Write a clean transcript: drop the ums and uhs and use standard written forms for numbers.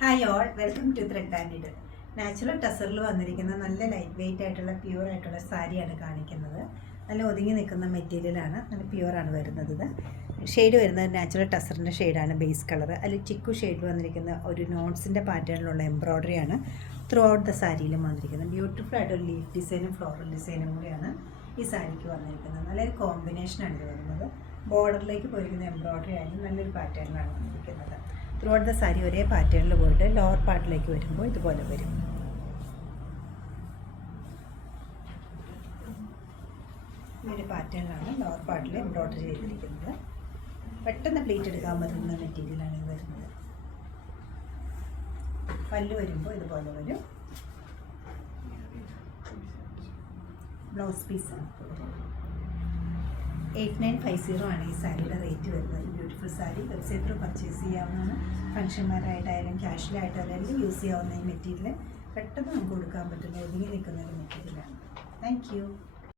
Hi all, welcome to thread and needle. Natural ടസറിൽ വന്നിരിക്കുന്ന നല്ല ലൈറ്റ് വെയിറ്റ് ആയിട്ടുള്ള പ്യുവർ ആയിട്ടുള്ള സാരിയാണ് കാണിക്കുന്നത്. നല്ല ഒതുങ്ങി നിൽക്കുന്ന മെറ്റീരിയലാണ്, നല്ല പ്യുവറാണ് വരുന്നത്. ഇത് ഷെയ്ഡ് വരുന്നത് നാച്ചുറൽ ടസറിൻ്റെ ഷെയ്ഡാണ്, ബേസ് കളർ. അതിൽ ചിക്കു ഷെയ്ഡിൽ വന്നിരിക്കുന്ന ഒരു നോട്ട്സിൻ്റെ പാറ്റേണിലുള്ള എംബ്രോയ്ഡറിയാണ് ത്രൂ ഔട്ട് ദ സാരിയിലും വന്നിരിക്കുന്നത്. ബ്യൂട്ടിഫുൾ ആയിട്ടൊരു ലീഫ് ഡിസൈനും ഫ്ലോറൽ ഡിസൈനും കൂടിയാണ് ഈ സാരിക്ക് വന്നിരിക്കുന്നത്. നല്ലൊരു കോമ്പിനേഷനാണ് ഇത് വരുന്നത്. ബോർഡറിലേക്ക് പോയിരിക്കുന്ന എംബ്രോയ്ഡറി ആയാലും നല്ലൊരു പാറ്റേണിലാണ് വന്നിരിക്കുന്നത്. ത്രൂ ഔട്ട് ദ സാരി ഒരേ പാറ്റേണിൽ പോയിട്ട് ലോവർ പാർട്ടിലേക്ക് വരുമ്പോൾ ഇതുപോലെ വരും. ഈ ഒരു പാറ്റേണിലാണ് ലോവർ പാർട്ടിൽ എംബ്രോയ്ഡറി ചെയ്തിരിക്കുന്നത്. പെട്ടെന്ന് പ്ലീറ്റ് എടുക്കാൻ പറ്റുന്ന മെറ്റീരിയലാണ് ഇത് വരുന്നത്. പല്ല് വരുമ്പോൾ ഇതുപോലെ വരും. ബ്ലൗസ് പീസാണ് 8950 ആണ് ഈ സാരിയുടെ റേറ്റ് വരുന്നത്. Beautiful sari website through purchase ചെയ്യാവുന്നതാണ്. ഫംഗ്ഷന്മാരായിട്ടായാലും ക്യാഷ്വലായിട്ടായാലും യൂസ് ചെയ്യാവുന്ന ഈ മെറ്റീരിയൽ പെട്ടെന്ന് നമുക്ക് കൊടുക്കാൻ പറ്റുന്ന ഒതുങ്ങി നിൽക്കുന്ന ഒരു മെറ്റീരിയലാണ്. Thank you.